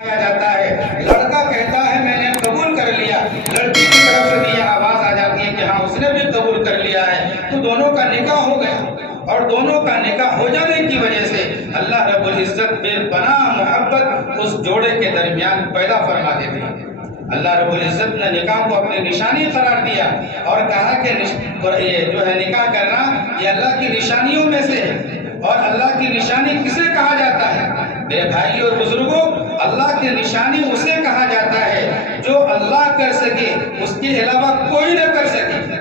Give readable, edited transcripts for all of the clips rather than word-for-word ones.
جاتا ہے، لڑکا کہتا ہے میں نے قبول کر لیا، لڑکی کی طرف سے یہ آواز آ جاتی ہے کہ ہاں اس نے بھی قبول کر لیا ہے، تو دونوں کا نکاح ہو گیا۔ اور دونوں کا نکاح ہو جانے کی وجہ سے اللہ رب العزت بے پناہ محبت اس جوڑے کے درمیان پیدا فرما دیتے ہیں۔ اللہ رب العزت نے نکاح کو اپنی نشانی قرار دیا اور کہا کہ یہ جو ہے نکاح کرنا یہ اللہ کی نشانیوں میں سے ہے۔ اور اللہ کی نشانی کسے کہا جاتا ہے؟ میرے بھائی اور بزرگوں، اللہ کی نشانی اسے کہا جاتا ہے جو اللہ کر سکے، اس کے علاوہ کوئی نہ کر سکے۔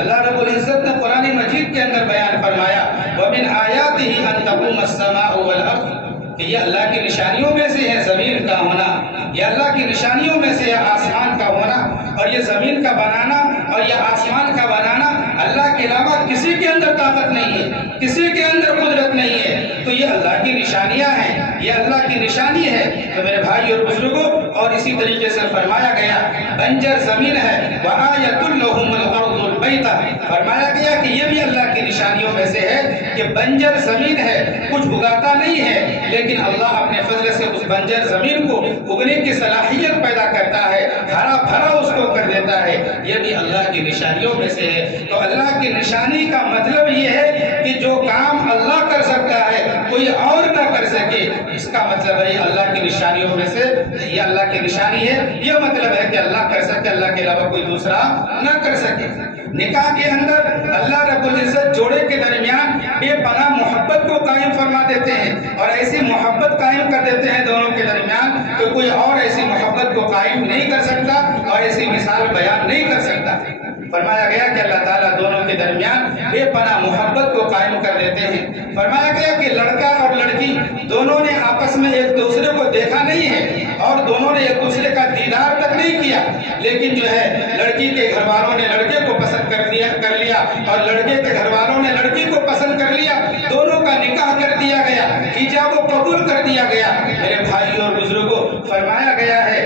اللہ رب العزت نے قرآن مجید کے اندر بیان فرمایا وَمِنْ آيَاتِهِ أَن تَقُومَ السَّمَاءُ وَالْأَرْضُ، کہ یہ اللہ کی نشانیوں میں سے ہے زمین کا ہونا، یہ اللہ کی نشانیوں میں سے ہے آسمان کا ہونا، اور یہ زمین کا بنانا اور یہ آسمان کا بنانا اللہ کے علاوہ کسی کے اندر طاقت نہیں ہے، کسی کے اندر قدرت نہیں ہے، تو یہ اللہ کی نشانیاں ہیں، یہ اللہ کی نشانی ہے۔ تو میرے بھائی اور بزرگوں، اور اسی طریقے سے فرمایا گیا بنجر زمین ہے وَآيَةٌ لَهُمُ الْأَرْضُ الْبَيْتَ، فرمایا گیا کہ یہ بھی اللہ کی نشانیوں میں سے ہے کہ بنجر زمین ہے، کچھ اگاتا نہیں ہے، لیکن اللہ اپنے فضل سے اس بنجر زمین کو اگنے کی صلاحیت پیدا کرتا ہے، ہرا بھرا اس کو کر دیتا ہے، یہ بھی اللہ کی نشانیوں میں سے ہے۔ تو اللہ کی نشانی کا مطلب یہ ہے کہ جو کام اللہ کر سکتا ہے کوئی اور نہ کر سکے، اس کا مطلب ہے اللہ کی نشانیوں میں سے یہ اللہ کی نشانی ہے، یہ مطلب ہے کہ اللہ کر سکے، اللہ کے علاوہ کوئی دوسرا نہ کر سکے۔ نکاح کے اندر اللہ رب العزت جوڑے کے درمیان بے پناہ محبت کو قائم فرما دیتے ہیں، اور ایسی محبت قائم کر دیتے ہیں دونوں کے درمیان کہ کوئی اور ایسی محبت کو قائم نہیں کر سکتا اور ایسی مثال بیان نہیں کر سکتا۔ فرمایا گیا کہ اللہ تعالیٰ دونوں کے درمیان بے پناہ محبت کو قائم کر دیتے ہیں۔ فرمایا گیا کہ لڑکا اور لڑکی دونوں نے آپس میں ایک دوسرے کو دیکھا نہیں ہے اور دونوں نے ایک دوسرے کا دیدار تک نہیں کیا، لیکن جو ہے لڑکی کے گھر والوں نے لڑکے کو پسند کر لیا اور لڑکے کے گھر والوں نے لڑکی کو پسند کر لیا، دونوں کا نکاح کر دیا گیا، ایجاب و قبول کر دیا گیا۔ میرے بھائی اور بزرگوں، فرمایا گیا ہے